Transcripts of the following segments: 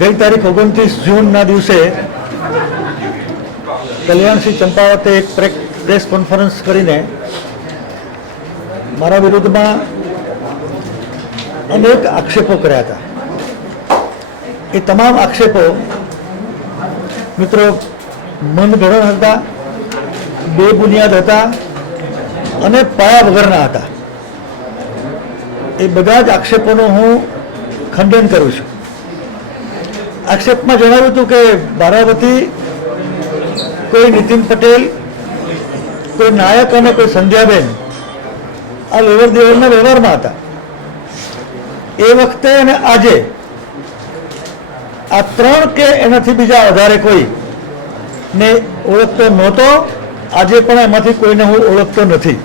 ગઈ તારીખ 29 જૂનના દિવસે કલ્યાણસિંહ ચંપાવતે એક પ્રેસ કોન્ફરન્સ કરીને મારા વિરુદ્ધમાં અનેક આક્ષેપો કર્યા હતા. એ તમામ આક્ષેપો મિત્રો મનગઢંત હતા, બેબુનિયાદ હતા અને પાયા વગરના હતા. એ બધા જ આક્ષેપોનું હું ખંડન કરું છું. આક્ષેપમાં જણાવ્યું હતું કે બારાવતી કોઈ નીતિન પટેલ, કોઈ નાયક અને કોઈ સંધ્યાબેન આ લેવડ દેવડના વ્યવહારમાં હતા. એ વખતે અને આજે આ ત્રણ કે એનાથી બીજા વધારે કોઈ ને ઓળખતો નહોતો. આજે પણ એમાંથી કોઈને હું ઓળખતો નથી.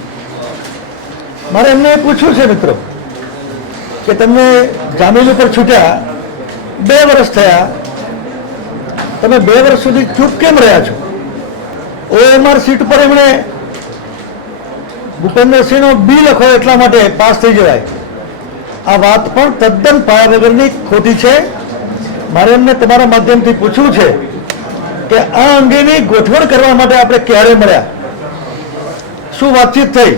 મારે એમને પૂછવું છે મિત્રો કે તમને જામીન ઉપર છૂટ્યા 2 વર્ષ થયા, તમે 2 વર્ષ સુધી ચૂપ કેમ રહ્યા છો? OMR સીટ પર એમણે ભૂપેન્દ્રસિંહનો બી લખો એટલા માટે પાસ થઈ જવાય. આ વાત પણ તદ્દન પાયા વગરની ખોટી છે. મારે એમને તમારા માધ્યમથી પૂછવું છે કે આ અંગેની ગોઠવણ કરવા માટે આપણે ક્યારે મળ્યા, શું વાતચીત થઈ?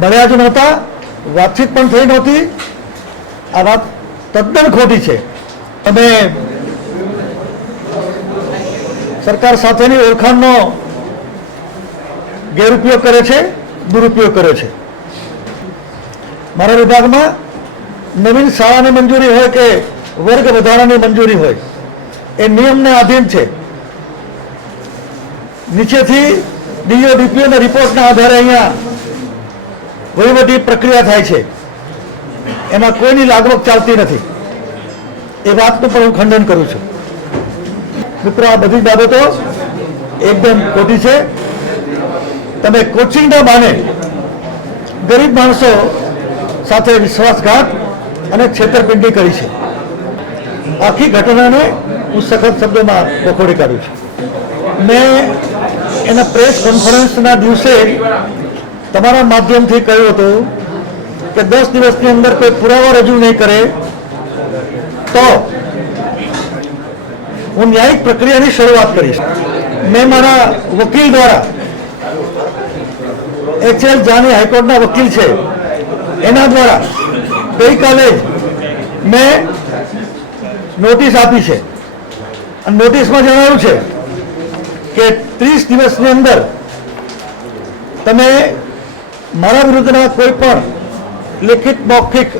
મળ્યા જ નહોતા, વાતચીત પણ થઈ નહોતી. આ વાત તદ્દન ખોટી છે. તમે સરકાર સાથેની ઓળખાણનો ગેરઉપયોગ કરે છે, દુરુપયોગ કરે છે. મારા વિભાગમાં નવીન શાળાની મંજૂરી હોય કે વર્ગ વધારાની મંજૂરી હોય, એ નિયમને આધીન છે. નીચેથી ડીઓ ડીપીઓના રિપોર્ટના આધારે અહીંયા વહીવટી પ્રક્રિયા થાય છે. એમાં કોઈની લાગવગ ચાલતી નથી. એ વાતનું પણ હું ખંડન કરું છું. મિત્રો, આ બધી બાબતો એકદમ ખોટી છે. તમે કોચિંગના બહાને ગરીબ માણસો સાથે વિશ્વાસઘાત અને છેતરપિંડી કરી છે. આખી ઘટનાને હું સખત શબ્દોમાં વખોડી કાઢું છું. મેં એના પ્રેસ કોન્ફરન્સના દિવસે તમારા માધ્યમથી કહ્યું હતું કે 10 દિવસની અંદર કોઈ પુરાવા રજૂ નહીં કરે તો હું ન્યાયિક પ્રક્રિયાની શરૂઆત કરીશ. મેં મારા વકીલ દ્વારા HL જાની હાઈકોર્ટના વકીલ છે, એના દ્વારા ગઈકાલે મેં નોટિસ આપી છે. અને નોટિસમાં જણાવ્યું છે કે 30 દિવસની અંદર તમે મારા વિરુદ્ધના કોઈ પણ લિખિત મૌખિક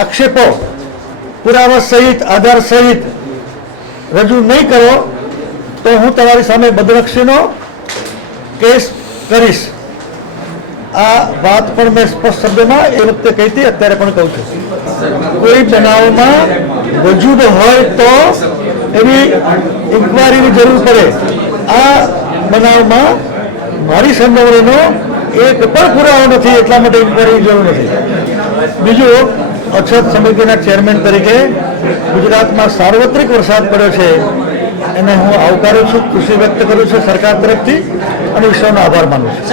આક્ષેપો પુરાવા સહિત, આધાર સહિત રજૂ નહીં કરો તો હું તમારી સામે બદનક્ષીનો કેસ કરીશ. આ વાત પણ મેં સ્પષ્ટ શબ્દોમાં એ વખતે કહી હતી, અત્યારે પણ કહું છું. કોઈ બનાવમાં વજૂદ હોય તો એની ઇન્કવાયરીની જરૂર પડે. આ બનાવમાં મારી સંડોવણીનો એક પણ પુરાવો નથી, એટલા માટે ઇન્કવાયરીની જરૂર નથી. બીજું, અછત સમિતિના ચેરમેન તરીકે ગુજરાતમાં સાર્વત્રિક વરસાદ પડ્યો છે, એને હું આવકારું છું, ખુશી વ્યક્ત કરું છું સરકાર તરફથી અને ઈશ્વરનો આભાર માનું છું.